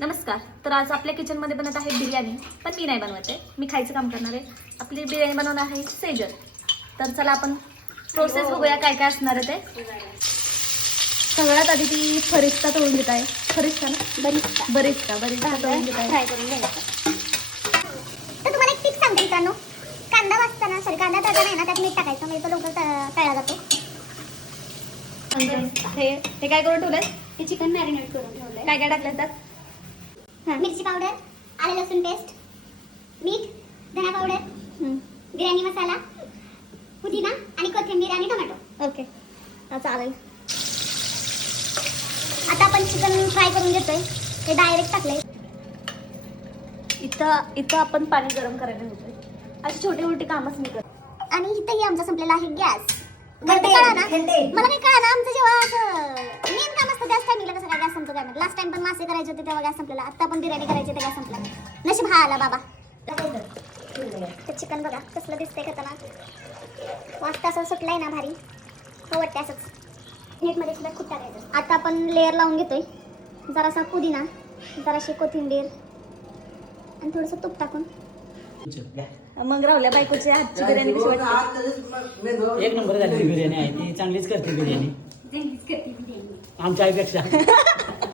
नमस्कार. तर आज आपल्या किचनमध्ये बनत आहे बिर्याणी, पण मी नाही बनवत आहे, मी खायचं काम करणार आहे. आपली बिर्याणी बनवणार आहे सेजल. तर चला आपण प्रोसेस बघूया काय काय असणार आहे ते. सगळ्यात आधी ती फरिश्ता तळून घेत आहे. फरिश्ता ना बरिस्ता तळून घेत आहे. फ्राय करून घ्यायचं. तर तुम्हाला एक टिप सांगते मित्रांनो, कांदा वाजताना कांदा तळताना ना त्यात मीठ टाकायचं म्हणजे तो लवकर तळला जातो. हे काय करून ठेवलंय? ते चिकन मॅरिनेट करून ठेवलंय. काय काय टाकलं त्यात? मिरची पावडर, आले लसूण पेस्ट, मीठ, धना पावडर, बिर्याणी मसाला, पुदिना आणि कोथिंबीर आणि टोमॅटो. ओके, चालेल. आता आपण चिकन फ्राय करून घेतोय. ते डायरेक्ट टाकलंय. इथं आपण पाणी गरम करायला घेतोय. अशी छोटी मोठी कामच मी करते. आणि इथंही आमचा संपलेला आहे गॅस. मला काही कळा ना, आमचं जेव्हा असं मेन काम असतं त्याच टायमिंगला कसं काय गॅस संपतो काय माहिती. लास्ट टाइम पण मासे करायचे होते तेव्हा गॅस संपलेला. आता पण बिर्याणी करायची तर गॅस संपला. नशीब हा आला बाबा. ते चिकन बघा कसलं दिसतंय खाताना. वाजता असं सुटलंय ना भारी. हो वाटतं असंच नीटमध्ये सुद्धा खूप टाकायचं. आता आपण लेअर लावून घेतोय. जरासा पुदिना, जराशी कोथिंबीर आणि थोडंसं तूप टाकून. मग राहुल्या बायकोची हातची बिर्याणी कशी वाटते? एक नंबर झाली बिर्याणी आहे ती, चांगलीच करते बिर्याणी आमच्या आईपेक्षा.